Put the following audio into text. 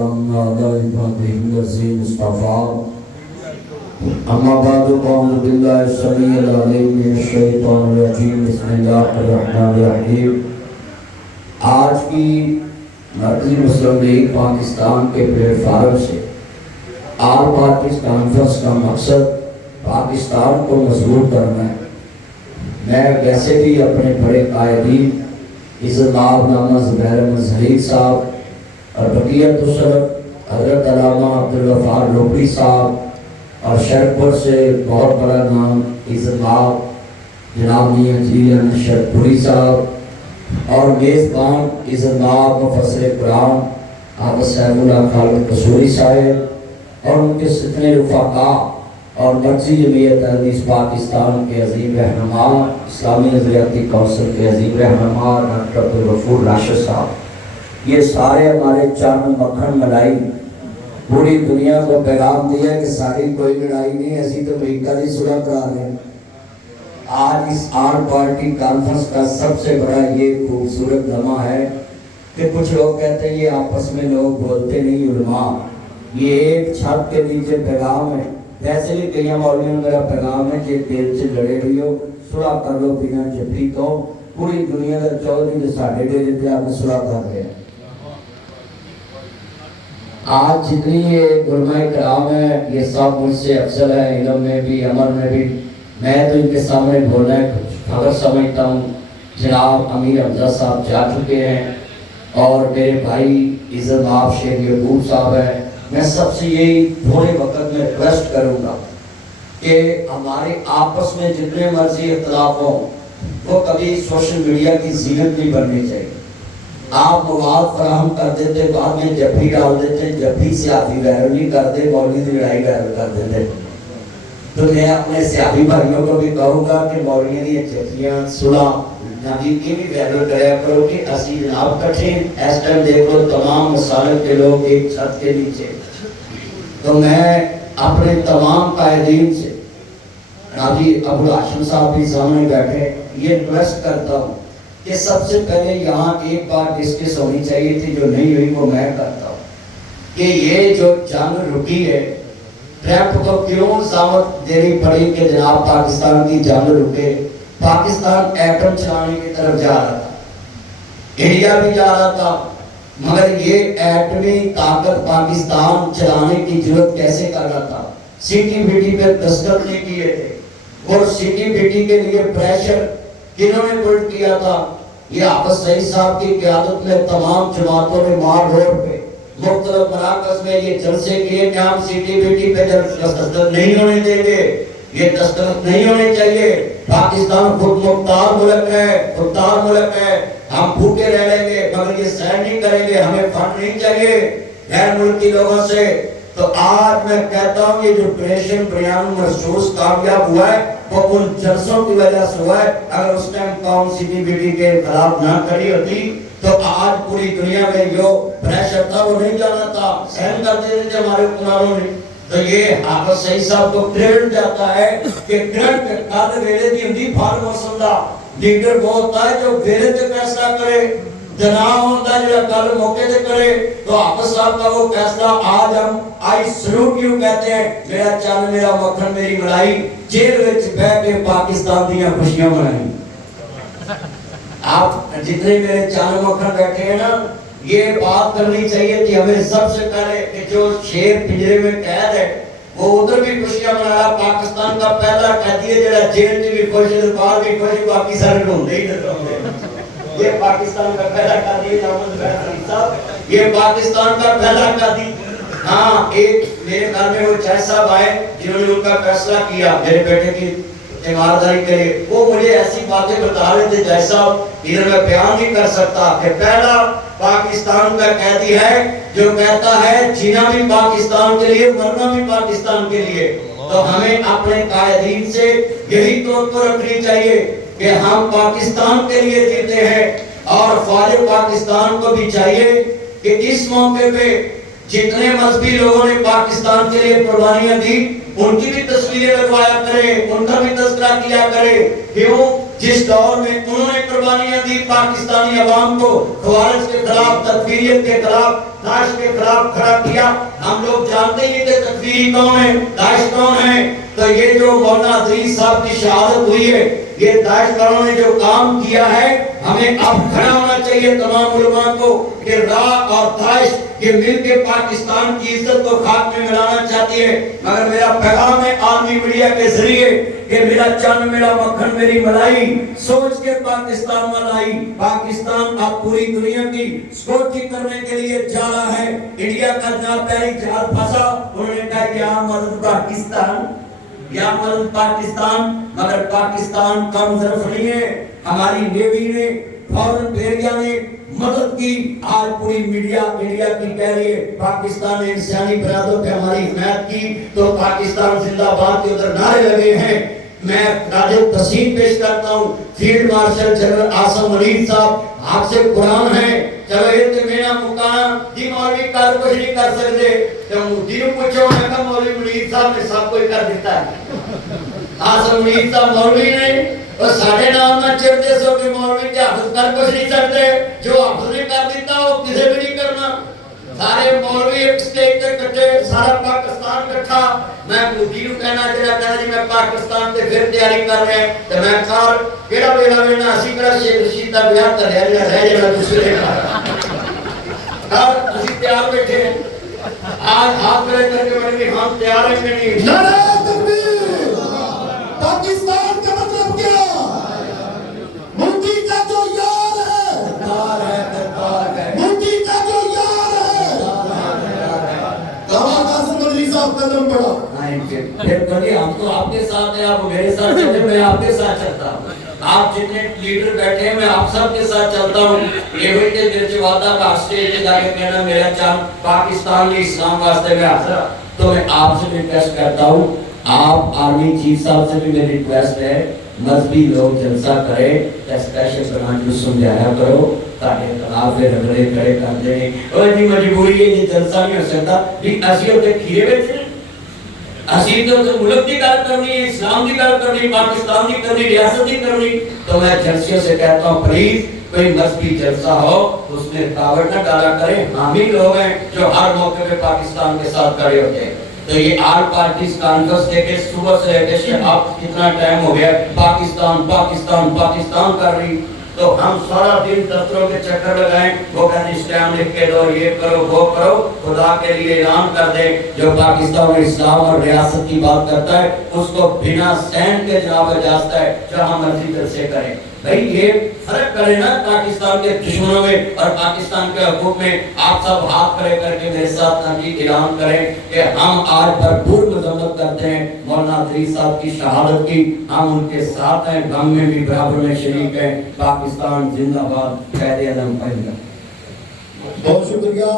وسلمنا على عباده الذين اصطفى أما بعد فأعوذ بالله السميع العليم من الشيطان الرجيم بسم الله الرحمن الرحيم آج کی مرکزی مسلم لیگ پاکستان کے پلیٹ فارم سے آل پارٹیز کانفرنس کا مقصد پاکستان کو مضبوط کرنا ہے۔ میں ویسے بھی اپنے بڑے قائدین عزت مآب علامہ زبیر احمد ظہیر صاحب اور بقیت الصدر حضرت علامہ عبدالغفار لوکڑی صاحب اور شرپور سے بہت بڑا نام عزت مآب جناب میاں جیلن شرپوری صاحب اور میزبان عزت مآب مفسر قرآن حافظ صاحب اللہ خالد قصوری صاحب اور ان کے جتنے رفقا اور مرکزی جمعیت حدیث پاکستان کے عظیم رہنما اسلامی نظریاتی کونسل کے عظیم رہنما ڈاکٹر عبدالغفور راشد صاحب، یہ سارے ہمارے چند مکھن ملائی پوری دنیا کو پیغام دیا کہ ساری کوئی لڑائی نہیں، ایسی تو امریکہ کی صلح کرا رہے ہیں۔ آج اس آل پارٹی کانفرنس کا سب سے بڑا یہ خوبصورت لمحہ ہے کہ کچھ لوگ کہتے ہیں یہ آپس میں لوگ بولتے نہیں علماء، یہ ایک چھت کے نیچے پیغام ہے۔ ویسے بھی کئی مولویوں نے میرا پیغام ہے کہ دل سے لڑے ہوئی ہو صلح کر لو بنا جبری تو پوری دنیا کا چودھری جو ساڑھے ڈیرے پہ آپ صلح کر رہے ہیں۔ آج جتنی یہ علماء کرام ہے یہ سب مجھ سے افضل ہے، علم میں بھی عمل میں بھی۔ میں تو ان کے سامنے بولنا ہے خبر سمجھتا ہوں۔ جناب امیر حمزہ صاحب جا چکے ہیں اور میرے بھائی عزت مآب شیخ یعقوب صاحب ہیں۔ میں سب سے یہی تھوڑے وقت میں ریکویسٹ کروں گا کہ ہمارے آپس میں جتنے مرضی اختلاف ہوں وہ کبھی سوشل میڈیا کی زینت نہیں بننی چاہیے۔ آپ مواد فراہم کر دیتے، بعد میں جبھی ڈال دیتے، جبھی سیاسی وائرل نہیں کرتے، مولوی کی لڑائی وائرل کر دیتے۔ تو میں اپنے سیاسی بھائیوں کو بھی کہوں گا کہ مولویوں کی جبھیاں صلح نبی کی بھی وائرل کریا کرو کہ اسی جناب کٹھے اس ٹائم دیکھو تمام مسالک کے لوگ ایک چھت کے نیچے۔ تو میں اپنے تمام قائدین سے نبی ابوالہاشم صاحب بھی سامنے بیٹھے یہ ریکویسٹ کرتا ہوں کہ سب سے پہلے یہاں ایک بات ڈسکس ہونی چاہیے تھی جو نہیں ہوئی وہ میں کرتا ہوں کہ یہ جو جنگ رکی ہے ٹرمپ کو کیوں زامت دینی پڑی کہ جناب پاکستان کی جنگ رکے۔ پاکستان ایٹم چلانے کی طرف جا رہا تھا، انڈیا بھی جا رہا تھا، مگر یہ ایٹمی طاقت پاکستان چلانے کی ضرورت کیسے کر رہا تھا؟ سی ٹی بی ٹی پہ دستخط نہیں کیے تھے اور سی ٹی بی ٹی کے لیے پریشر کنہوں نے بلڈ کیا تھا؟ یہ حافظ سعید صاحب کی قیادت میں تمام جماعتوں نے مار روڈ پہ مختلف مراکز میں یہ جلسے کیے کہ ہم سی ٹی بی ٹی پہ دستخط نہیں ہونے دیں گے، یہ دستخط نہیں ہونے چاہیے۔ پاکستان خود مختار ملک ہے، خوددار ملک ہے، ہم بھوکے رہ لیں گے مگر یہ سہن نہیں کریں گے، ہمیں فنڈ نہیں چاہیے غیر ملکی لوگوں سے۔ تو آج میں کہتا ہوں یہ جو آپریشن بریان مرسوس کامیاب ہوا ہے وہ ان جلسوں کی وجہ سے ہوا ہے۔ اگر اس ٹائم قوم سی ٹی بی ٹی کے خلاف نہ کھڑی ہوتی تو آج پوری دنیا میں جو پریشر تھا وہ نہیں جانا تھا، سہن کر دیتے تھے ہمارے حکمرانوں نے۔ تو یہ حافظ سعید صاحب کو کریڈٹ جاتا ہے کہ کریڈٹ کل ویلے دی ہندی پھال موسم دا لیڈر وہ ہوتا ہے جو ویلے تے فیصلہ کرے، جناب ہوتا ہے جو کل موقع تے کرے۔ تو حافظ صاحب کا وہ فیصلہ آج ہم آئی سلوٹ یو کہتے ہیں، میرا چاند میرا مکھن میری ملائی جیل وچ بیٹھ کے پاکستان دیاں خوشیاں منائی۔ آپ جتنے میرے چاند مکھن بیٹھے ہیں نا یہ بات کرنی چاہیے تھی ہمیں سب سے پہلے کہ جو شیر پنجرے میں قید ہے وہ ادھر بھی خوشیاں منا رہا۔ پاکستان کا پہلا قیدی ہے جڑا جیل میں بھی خوش ہے، باہر بھی خوش ہے، باقی سارے ڈھونڈے ہی نظر آتے ہیں۔ یہ پاکستان کا پہلا قیدی ہے محمد بہتری صاحب، یہ پاکستان کا پہلا قیدی۔ ہاں ایک میرے گھر میں وہ جج صاحب آئے جنہوں نے ان کا فیصلہ کیا میرے بیٹے کی تیمارداری کے لیے، وہ مجھے ایسی باتیں بتا رہے تھے جج صاحب ادھر میں بیان نہیں کر سکتا کہ پہلا پاکستان کا قیدی ہے جو کہتا ہے جینا بھی پاکستان کے لیے مرنا بھی پاکستان کے لیے۔ تو ہمیں اپنے قائدین سے یہی توقع رکھنی چاہیے کہ ہم پاکستان کے لیے جیتے ہیں اور فوج پاکستان کو بھی چاہیے کہ اس موقع پہ جتنے مذہبی لوگوں نے پاکستان کے لیے قربانیاں دی ان کی بھی تصویریں لگوایا کرے، ان کا بھی تذکرہ کیا کرے۔ کیوں جس دور میں انہوں نے قربانیاں دی پاکستانی عوام کو خوارج کے خلاف، تکفیریت کے خلاف، داعش کے خلاف کھڑا کیا. ہم لوگ جانتے ہیں کہ تکفیری کون ہے، داعش کون ہے. تو یہ جو مولانا ادریس صاحب کی شہادت ہوئی ہے، یہ داعش والوں نے جو کام کیا ہے، ہمیں اب کھڑا ہونا چاہیے تمام علماء کو کہ راہ اور داعش یہ مل کے پاکستان کی عزت کو خاک میں ملانا چاہتی ہے. مگر میرا پیغام ہے عالمی میڈیا کے ذریعے کہ میرا چند میرا مکھن میری ملائی سوچ کے پاکستان میں لائی. پاکستان اب پوری دنیا کی سوچی کرنے کے لیے جا رہا ہے. انڈیا کا جہاں پہلی جہاز پھنسا، انہوں نے کہا کہ مدد پاکستان، یا مدد پاکستان. مگر پاکستان کم ظرف نہیں ہے. ہماری نیوی نے، فورن بیریا نے مدد کی. آج پوری میڈیا انڈیا کی کہہ رہی ہے پاکستان نے انسانی برادروں پہ ہماری حمایت کی، تو پاکستان زندہ باد کے ادھر نعرے لگے ہیں. میں راجب تسلیم پیش کرتا ہوں field marshal general Asim Munir صاحب، آپ سے قرآن ہے. چلو یہ تو میرا مکانا جی مولوی کار کچھ نہیں کر سکتے. تو مدیر پوچھو، میں کہا مولوی منیر صاحب نے سب کوئی کر دیتا ہے. عاصم منیر صاحب مولوی نے اور ساڑھے نام نہ چڑھتے سو کہ مولوی کے حفظ کر کچھ نہیں سکتے. جو حفظ نے کر دیتا وہ کسے بھی نہیں کرنا. سارے مولوی ایک سٹیج تے کٹھے، سارا پاکستان کٹھا. میں مدیر کہنا چاہتا جی میں پاکستان تے پھر تیاری کر رہے ہیں. تو میں کار کیڑا ویلا وینا اسی کڑا شیخ رشید دا بیان کر رہے جڑا دوسرے کار اسی تیار بیٹھے. آج ہاتھ کھڑے کر کے بڑے کہ ہم تیار ہیں کہ نہیں. نعرہ تکبیر! پاکستان کا مطلب کیا؟ ملکی کا جو یار ہے، دربار ہے، دربار ہے. ملکی کا جو یار ہے. کہاں عاصم منیر صاحب قدم پڑا. پھر بڑی ہم تو آپ کے ساتھ ہیں، آپ میرے ساتھ چلتے، میں آپ کے ساتھ چلتا ہوں. آپ جتنے لیڈر بیٹھے ہیں میں آپ سب کے ساتھ چلتا ہوں. یہ ہوئی کہ میرے سے وعدہ کا اسٹیج پہ جا کے کہنا میرا چاند پاکستان نے اسلام واسطے میں حاضر. تو میں آپ سے بھی ریکویسٹ کرتا ہوں، آپ آرمی چیف صاحب سے بھی میری ریکویسٹ ہے مذہبی لوگ جلسہ کرے تو اسپیشل بنا کے سمجھایا کرو تاکہ تناظر رگڑے کھڑے کر دیں. اور جی مجبوری ہے یہ جلسہ نہیں ہو سکتا بھی اسی ہوتے کھیرے بیٹھے اسی تو ملک کی گل کرنی ہے، اسلام کی گل کرنی، پاکستان کی کرنی، ریاست کی کرنی. تو میں جلسیوں سے کہتا ہوں پلیز کوئی مذہبی جلسہ ہو اس میں رکاوٹ نہ ڈالا کریں. ہم ہی لوگ ہیں جو ہر موقع پہ پاکستان کے ساتھ کھڑے ہوتے ہیں. تو یہ آل پارٹیز کانفرنس دیکھے صبح سے لے کے اب کتنا ٹائم ہو گیا پاکستان پاکستان پاکستان کر رہی. تو ہم سارا دن دفتروں کے چکر لگائیں، وہ کہتے ہیں اسٹیام لکھ کے دو، یہ کرو وہ کرو. خدا کے لیے اعلان کر دیں جو پاکستان اور اسلام اور ریاست کی بات کرتا ہے اس کو بنا سینڈ کے جناب اجازت ہے جہاں مرضی جلسے کریں. بھائی یہ فرق کرے نا پاکستان کے دشمنوں میں اور پاکستان کے حقوق میں. آپ سب ہاتھ کھڑے کر کے میرے ساتھ نبی اعلان کریں کہ ہم آج بھرپور مذمت کرتے ہیں مولانا ادریس صاحب کی شہادت کی. ہم ان کے ساتھ ہیں، غم میں بھی برابر میں شریک ہیں. پاکستان زندہ باد. قائد اعظم. بہت شکریہ.